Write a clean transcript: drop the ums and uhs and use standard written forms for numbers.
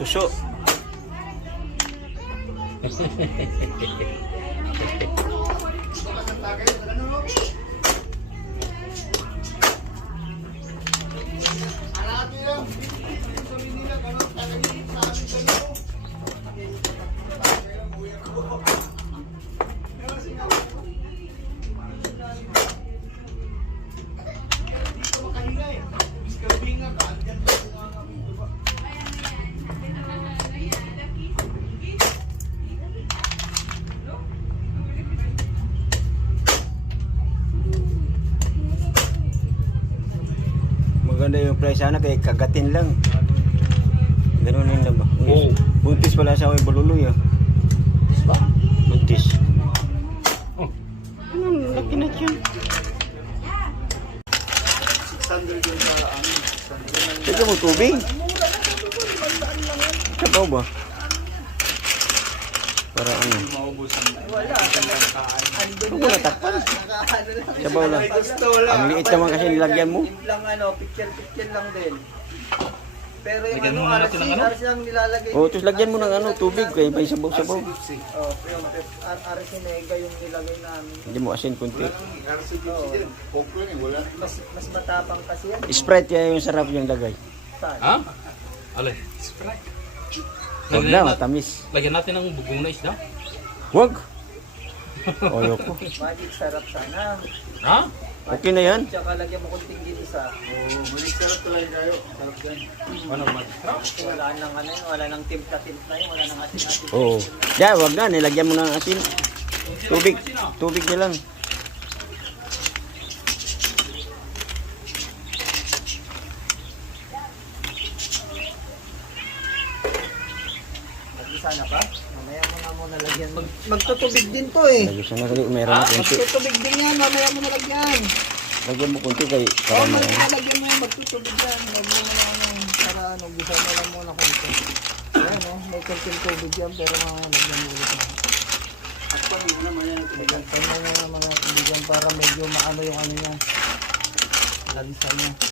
Suso. Maganda yung price sana kay kagatin lang. Ganunin lang ba? Oo. Buntis pala sa may bululoy ah. Ba? Buntis. Oh. Anong laki na yun? 600 yun sa amin. Teka mo tubig? Sabaw ba? Para ano? Maubusan. Wala. Huwag mo natakpan. Sabaw lang. Gusto wala. Ang liit naman kasi nilagyan mo. Lang ano, picture lang din. Pero yung Lagyan ano, mo natin ng ano? RC ang nilalagay. O, tapos lagyan mo ng ano, tubig kaya may sabaw-sabaw. Oh, yung RC Nega yung nilagay namin. Hindi mo asin kunti. RCGC din. Coke lang eh, wala. Mas matapang kasi yan. Sprite kaya yung sarap yung lagay. Saan? Ha? Alay. Huwag na, matamis. Lagyan natin ng bugong na isda. Huwag! Ayoko. Magic sarap sana. Ha? Okay na yan. Tsaka lagyan mo konting ginisa. Oo, malig sarap talaga kayo. Sarap dyan. Ano ba? Kasi wala nang ano yun, wala nang timpla-timpla yun, wala nang atin-atin. Oo. Yan, huwag na. Nilagyan mo ng asin. Tubig. Tubig na lang. Sana pa? Mamaya mo na muna lagyan. Magtutubig din to eh. Lagyan sana kali. Meron na kunti. Magtutubig din yan, mamaya mo na lagyan. Lagyan mo kunti kay Oo, para mamaya ano. lagyan mo yan, magtutubig yan. Lagyan mo na ano, para ano, gisa mo lang muna konti. Ayan o, may konting tubig yan, pero mamaya lagyan mo ulit. At pa rin naman yan. Lagyan mo na mga tubigan para medyo maano yung ano niya. Lansa niya.